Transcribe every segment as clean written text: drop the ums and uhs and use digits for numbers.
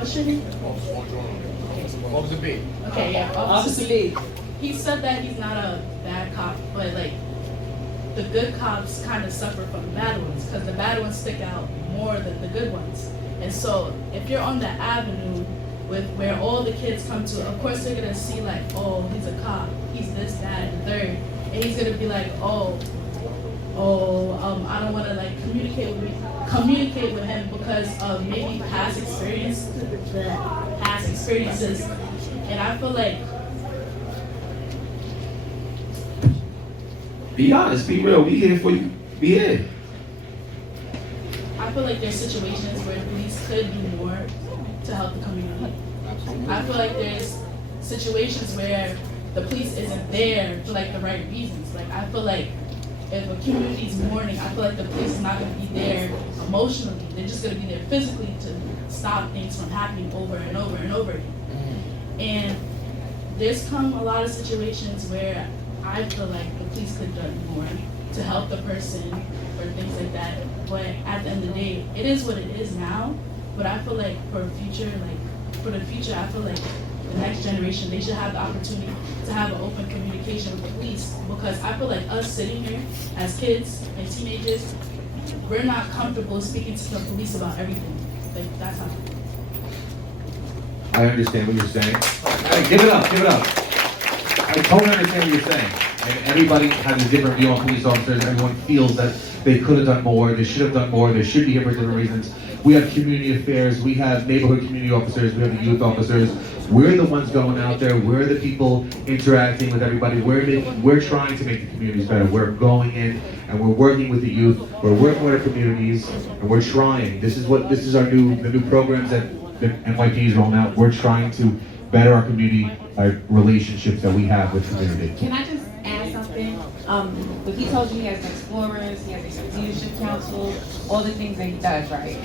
what's your name? Officer B. Okay, yeah, Officer B. He said that he's not a bad cop, but like the good cops kind of suffer from the bad ones because the bad ones stick out more than the good ones. And so if you're on the avenue with where all the kids come to, of course they're gonna see like, oh, he's a cop, he's this, that, and the third, and he's gonna be like, I don't want to like communicate with him because of maybe past experiences, and I feel like. Be honest, be real. We here for you. Be here. I feel like there's situations where police could do more to help the community. I feel like there's situations where the police isn't there for like the right reasons. Like I feel like if a community's mourning, I feel like the police is not going to be there emotionally. They're just going to be there physically to stop things from happening over and over and over again. And there's come a lot of situations where I feel like the police could have done more to help the person or things like that. But at the end of the day, it is what it is now. But I feel like for the future, I feel like the next generation, they should have the opportunity to have an open communication with the police. Because I feel like us sitting here as kids and teenagers, we're not comfortable speaking to the police about everything. Like that's how. I understand what you're saying. Hey, give it up, give it up. I totally understand what you're saying. And everybody has a different view on police officers. Everyone feels that they could have done more, they should have done more, they should be here for different reasons. We have community affairs, we have neighborhood community officers, we have the youth officers. We're the ones going out there, we're the people interacting with everybody. We're trying to make the communities better. We're going in and we're working with the youth, we're working with our communities, and we're trying. This is the new programs that NYPD is rolling out. We're trying to better our community relationships that we have with the community. Can I just add something? But he told you he has explorers, he has a leadership council, all the things that he does, right?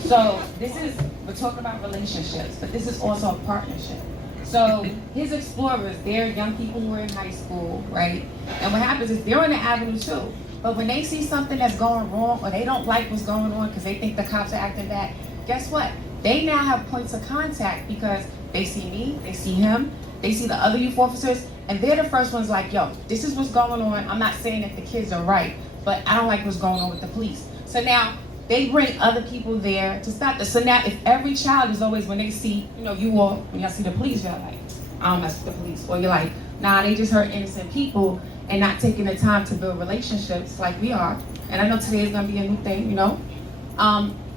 So we're talking about relationships, but this is also a partnership. So his explorers, they're young people who are in high school, right? And what happens is they're on the avenue too. But when they see something that's going wrong or they don't like what's going on because they think the cops are acting bad, guess what? They now have points of contact because they see me, they see him, they see the other youth officers, and they're the first ones like, yo, this is what's going on. I'm not saying that the kids are right, but I don't like what's going on with the police. So now they bring other people there to stop this. So now if every child is always, when they see, you all, when y'all see the police, you're like, I don't mess with the police. Or you're like, nah, they just hurt innocent people and not taking the time to build relationships like we are. And I know today is gonna be a new thing,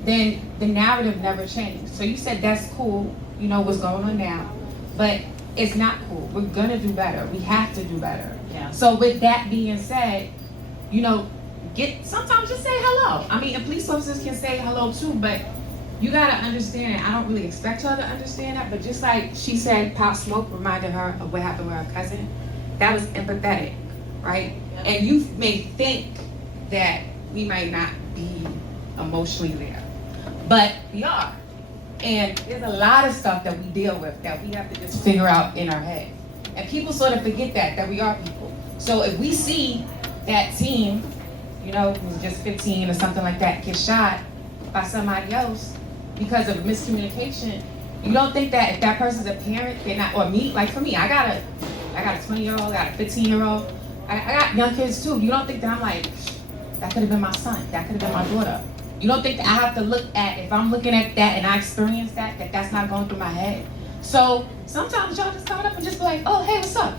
then the narrative never changed. So you said that's cool, what's going on now, but it's not cool. We're gonna do better. We have to do better. Yeah. So with that being said, sometimes just say hello. I mean, and police officers can say hello too, but you gotta understand it. I don't really expect her to understand that, but just like she said, Pop Smoke reminded her of what happened with her cousin. That was empathetic, right? And you may think that we might not be emotionally there, but we are. And there's a lot of stuff that we deal with that we have to just figure out in our head. And people sort of forget that we are people. So if we see that team, who's just 15 or something like that, get shot by somebody else because of miscommunication, you don't think that if that person's a parent, they're not, or me, like for me, I got a 20-year-old, I got a 15-year-old, I got young kids too. You don't think that I'm like, that could have been my son, that could have been my daughter. You don't think that I have to look at, if I'm looking at that and I experience that's not going through my head. So sometimes y'all just come up and just be like, oh, hey, what's up?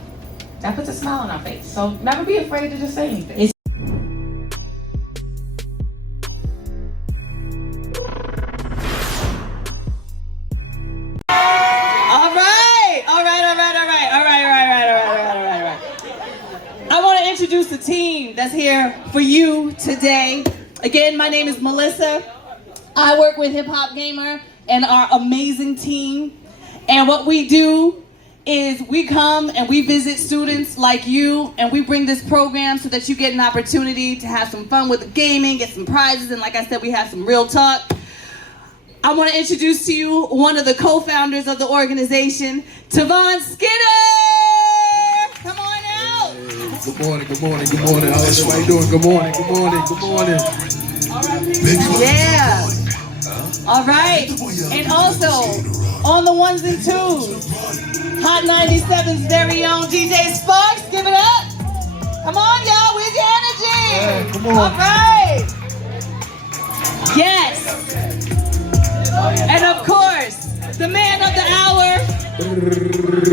That puts a smile on our face. So never be afraid to just say anything. I want to introduce the team that's here for you today. Again, my name is Melissa. I work with hiphopgamer and our amazing team. And what we do is we come and we visit students like you, and we bring this program so that you get an opportunity to have some fun with the gaming, get some prizes, and like I said, we have some real talk. I want to introduce to you one of the co-founders of the organization, Tavon Skinner. Come on out. Good morning. How's everybody doing? Good morning. Yeah. All right. And also, on the ones and twos, Hot 97's very own DJ Sparks. Give it up. Come on, y'all. Where's your energy? Yeah, come on. All right. Yes. And of course, the man of the hour,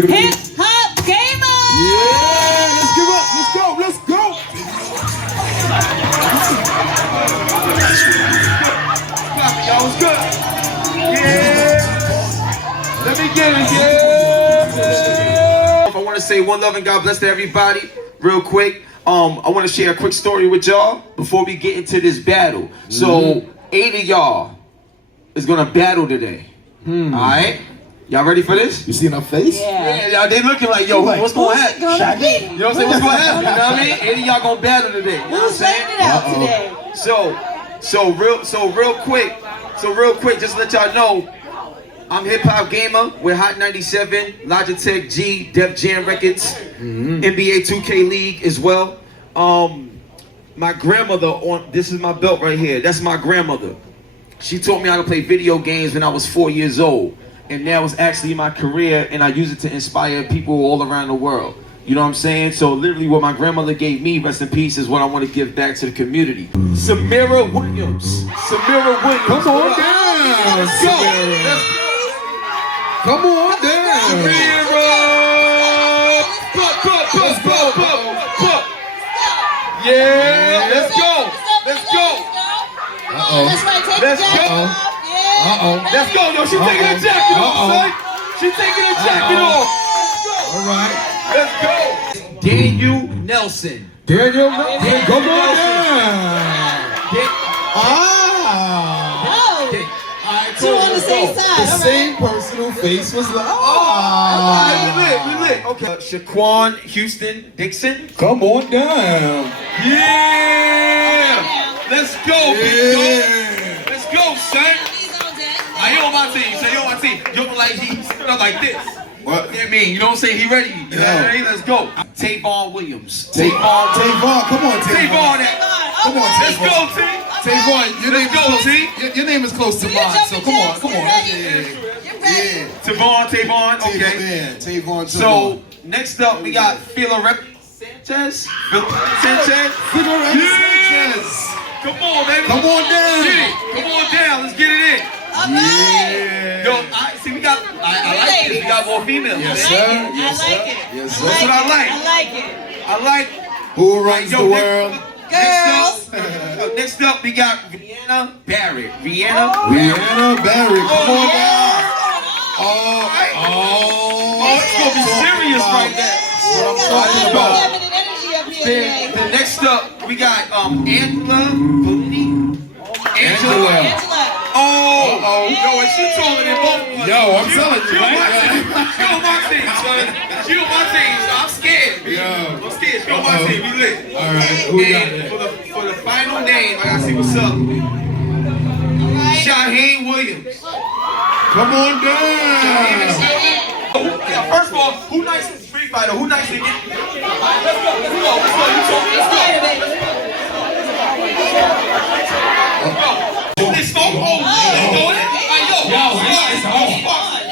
Hip Hop Gamer. Yeah, let's give up. Let's go. Let's go. Y'all was good. Yeah. Let me get it. Yeah. I want to say one love and God bless to everybody. Real quick. I want to share a quick story with y'all before we get into this battle. So 8 of y'all is gonna battle today. All right. Y'all ready for this? You seen her face? Yeah, y'all, they looking like, yo, what's gonna happen? You know what I'm saying? What's gonna happen? You know what I mean? 8 of y'all gonna battle today. You know what I'm Who's laying saying? it out today? So real quick, just to let y'all know, I'm Hip Hop Gamer with Hot 97, LogitechG, Def Jam Records, NBA 2K League as well. My grandmother, this is my belt right here. That's my grandmother. She taught me how to play video games when I was 4 years old. And now it's actually my career, and I use it to inspire people all around the world. You know what I'm saying? So literally what my grandmother gave me, rest in peace, is what I want to give back to the community. Samira Williams. Samira Williams. Come on down. Let's go. Come on down. Samira. Yeah, let's go. Let's go. That's right, take Let's the jacket go. off. Yeah. Let's go. Yo, she taking her jacket off, son. She taking her jacket off. All right. Let's go. Daniel Nelson. Daniel, come on down. Oh, two on the same side. The All right. same person whose face was like, We lit. Okay. Shaquan Houston Dixon. Come on down. Yeah. Let's go, big dog. Yeah. Let's go, son. You on my team, so you on my team. You look like he stood up like this. What? I mean, you know what I'm saying? He ready. You know what I mean? Let's go. Tavon Williams. Tavon. Tavon, come on, Tavon. Come on, Let's go, T. Tavon, your name Let's go, T. Your name is close to mine, so come on. Yeah. Tavon. Okay. Yeah, Tavon. So next up, we got Philip Sanchez. Sanchez. Come on, baby. Come on down. Get it. Come on down. Let's get it in. Yeah. Yo, see, we got. I like this. We got more females. Yes, man. sir. I like it. Yes, sir. That's what I like. I like it. I like. Who runs the world? Girls. Next up, we got Rihanna Barrett. Rihanna Barry, come on down. Oh, it's gonna be serious right there. That's what I'm talking about. Feminine energy up here today. Then next up, we got Angela Valini. Angela. Oh, yo, and she taller than both of us. Yo, I'm telling you, She on my right? team. She on my team, son. She on my team, so I'm scared. Yo. I'm scared. She on my team. We lit. All right, who we got And there? for the final name, I gotta see what's up. Shaheem Williams. Come on down. First of all, who nice in Street Fighter? Who nice in Let's go. Let's go.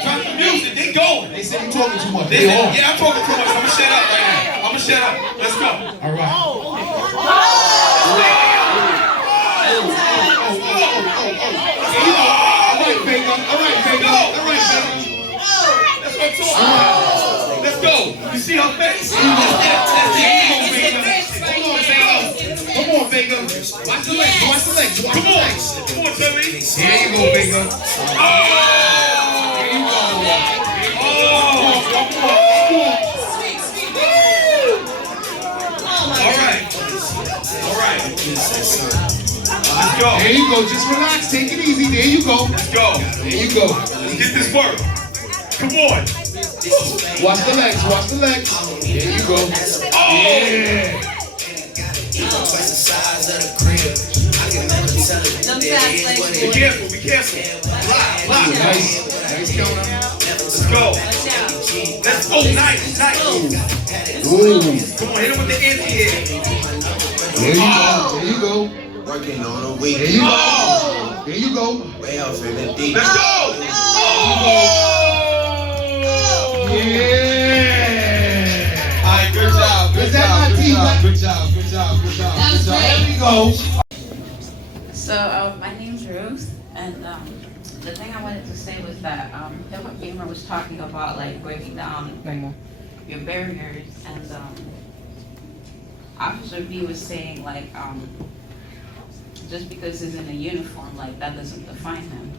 Drop the music. They going. They say you talking too much. Yeah, I'm talking too much. I'ma shut up right now. I'ma shut up. Let's go. All right. Let's go. You see her face? Come on, Vega. Watch the legs. Come on, Tilly. Here you go, Vega. Here you go. All right. Let's go. There you go. Just relax. Take it easy. There you go. Let's go. There you go. Let's get this work. Come on. Watch the legs. Watch the legs. There you go. Yeah. Be careful. Be careful. Lock. Nice counter. Let's go. Let's go. Nice. Ooh. Come on, hit him with the anti-hit. There you go. There you go. Working on a week. There you go. There you go. Way out for them deep. Let's go! Oh! Yeah! Alright, good job. Good job. Good job. Good job. Good job. That was great. There we go. So my name's Ruth, and the thing I wanted to say was that hiphopgamer was talking about like breaking down your barriers, and Officer B was saying like just because he's in a uniform, like that doesn't define him.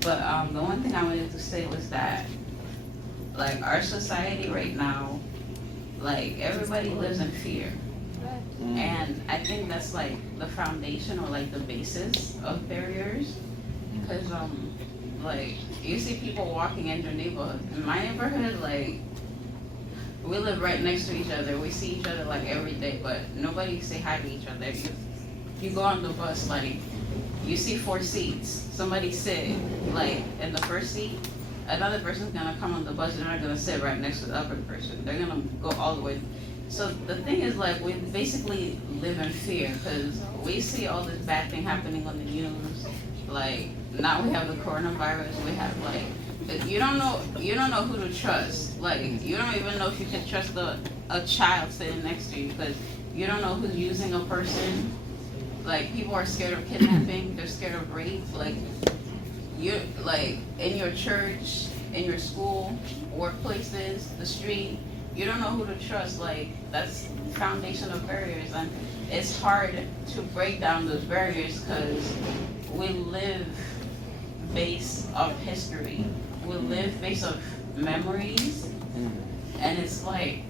But the one thing I wanted to say was that like our society right now, like everybody lives in fear. And I think that's like the foundation or like the basis of barriers. Because like you see people walking in your neighborhood. In my neighborhood, like we live right next to each other. We see each other like every day, but nobody say hi to each other. You go on the bus, like you see 4 seats. Somebody sit like in the first seat. Another person's gonna come on the bus. They're not gonna sit right next to the other person. They're gonna go all the way. So the thing is, like, we basically live in fear because we see all this bad thing happening on the news. Like now we have the coronavirus. We have like you don't know who to trust. Like you don't even know if you can trust a child sitting next to you because you don't know who's using a person. Like people are scared of kidnapping. They're scared of rape. Like you like in your church, in your school, workplaces, the street. You don't know who to trust. Like that's foundation of barriers, and it's hard to break down those barriers because we live based of history. We live based of memories, and it's like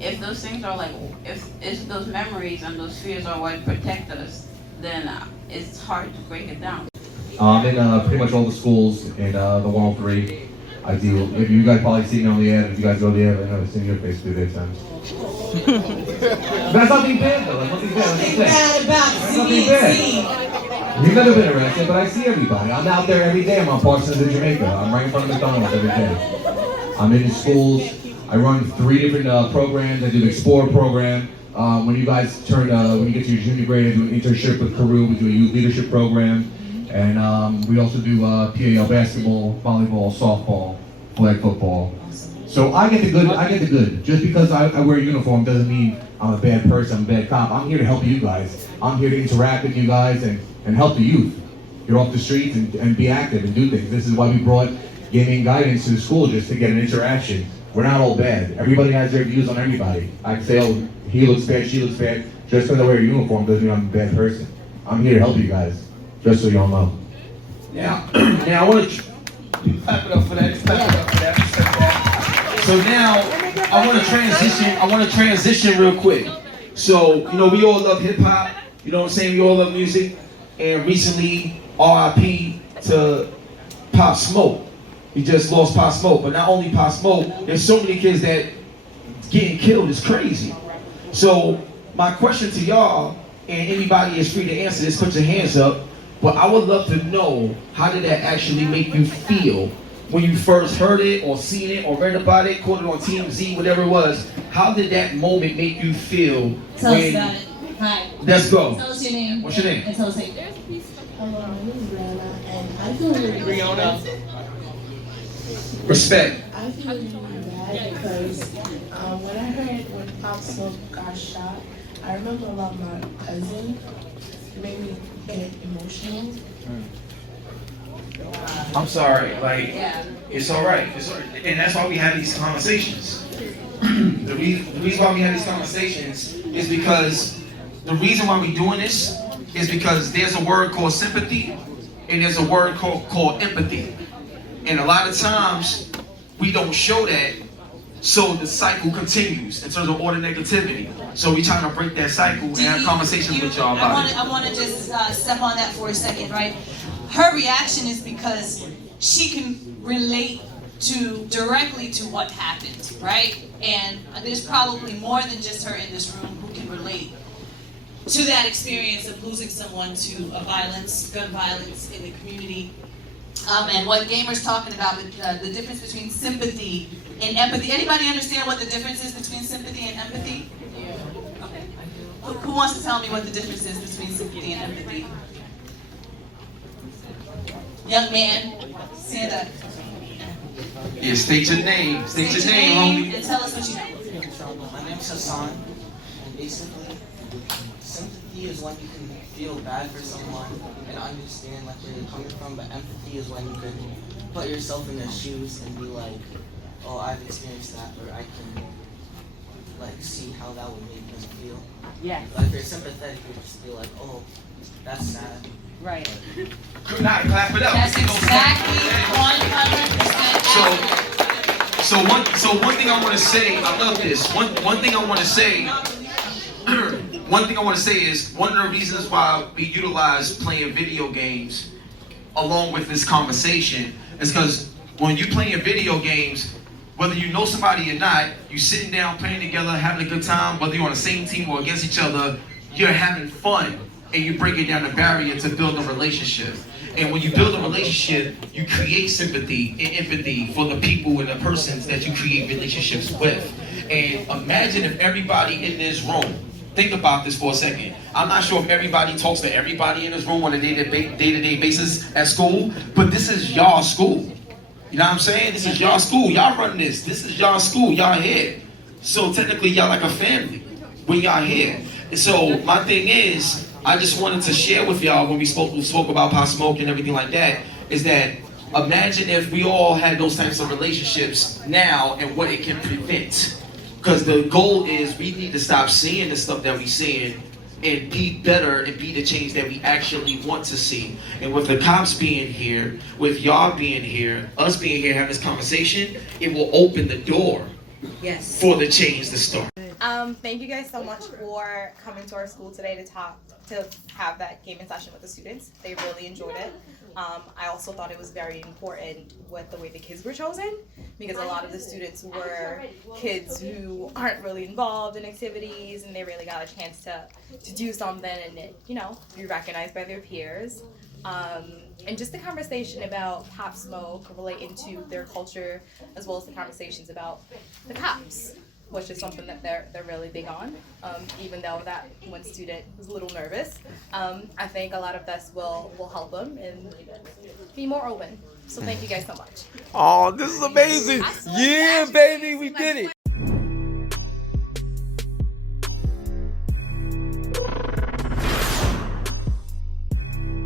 if those things are like if those memories and those fears are what protect us, then it's hard to break it down. In pretty much all the schools in the 103. I do. If you guys probably see me on the ad, if you guys go there, I know I've seen your face 3 times. That's not being bad though. That's not being bad. That's not being bad. You've never been arrested, but I see everybody. I'm out there every day. I'm on Parsons in Jamaica. I'm right in front of McDonald's every day. I'm in the schools. I run 3 different programs. I do the Explore program. When you guys turn, when you get to your junior grade, I do an internship with Peru. We do a youth leadership program. And we also do PAL basketball, volleyball, softball, flag football. So I get the good. Just because I wear a uniform doesn't mean I'm a bad person, I'm a bad cop. I'm here to help you guys. I'm here to interact with you guys and help the youth. Get off the streets and be active and do things. This is why we brought gaming guidance to the school, just to get an interaction. We're not all bad. Everybody has their views on everybody. I can say, oh, he looks bad, she looks bad. Just because I wear a uniform doesn't mean I'm a bad person. I'm here to help you guys. Just so y'all know. Now I want to clap it up for that. So now I want to transition real quick. So we all love hip hop. You know what I'm saying? We all love music. And recently, R.I.P. to Pop Smoke. We just lost Pop Smoke. But not only Pop Smoke, there's so many kids that getting killed is crazy. So my question to y'all, and anybody is free to answer this, put your hands up. But I would love to know, how did that actually make you feel when you first heard it or seen it or read about it, caught it on TMZ, whatever it was? How did that moment make you feel? Tell us about it. Hi. Let's go. Tell us your name. What's your name? And tell us it. Hello, my name is Brianna, and I feel really bad. Respect. I feel really bad because when I heard when Pop Smoke got shot, I remember a lot of my cousins. It made me get emotional. I'm sorry, it's all right. And that's why we have these conversations. The reason why we have these conversations is because the reason why we're doing this is because there's a word called sympathy and there's a word called empathy. And a lot of times we don't show that, so the cycle continues in terms of all the negativity. So we're trying to break that cycle and have conversations with y'all about it. I want to just step on that for a second, right? Her reaction is because she can relate directly to what happened, right? And there's probably more than just her in this room who can relate to that experience of losing someone to gun violence in the community. And what Gamer's talking about, the difference between sympathy and empathy. Anybody understand what the difference is between sympathy and empathy? Okay. Who wants to tell me what the difference is between sympathy and empathy? Young man, stand up. Yeah, state your name. State your name, And tell us what you know. My name's Hassan, and basically, sympathy is when you can feel bad for someone and understand like where they're coming from, but empathy is when you can put yourself in their shoes and be like, oh, I've experienced that, or I can like see how that would make them feel. Yeah. Like if you're sympathetic, you just be like, oh, that's sad. Right. Good night, clap it up. That's exactly 100% So one thing I want to say, I love this. One thing I want to say, one thing I want to say is one of the reasons why we utilize playing video games along with this conversation is because when you playing video games, whether you know somebody or not, you sitting down playing together, having a good time, whether you're on the same team or against each other, you're having fun. And you break it down the barrier to build a relationship. And when you build a relationship, you create sympathy and empathy for the people and the persons that you create relationships with. And imagine if everybody in this room, think about this for a second. I'm not sure if everybody talks to everybody in this room on a day-to-day basis at school, but this is y'all school. You know what I'm saying? This is y'all school. Y'all run this. This is y'all school. Y'all here. So technically, y'all like a family when y'all here. And so my thing is, I just wanted to share with y'all when we spoke about Pop Smoke and everything like that, is that imagine if we all had those types of relationships now and what it can prevent. Because the goal is we need to stop seeing the stuff that we're seeing and be better and be the change that we actually want to see. And with the cops being here, with y'all being here, us being here having this conversation, it will open the door for the change to start. Thank you guys so much for coming to our school today to have that gaming session with the students. They really enjoyed it. I also thought it was very important with the way the kids were chosen, because a lot of the students were kids who aren't really involved in activities, and they really got a chance to do something and, you know, be recognized by their peers. And just the conversation about Pop Smoke relating to their culture, as well as the conversations about the cops, which is something that they're really big on, even though that one student was a little nervous. I think a lot of this will help them and be more open. So thank you guys so much. Oh, this is amazing. Yeah, baby, we did it.